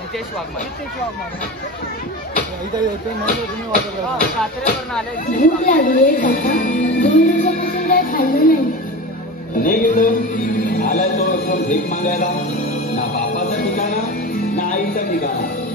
नितेश वाघमारे. इथं येते म्हणजे तुम्ही वाटत कात्रेवरून आले. भूक लागली आहे काका, 2 दिवसापासून काय खाल्लं नाही. गेलो आला तो भीक मागायला, ना बापाचा ठिकाणा ना आईचा ठिकाणा.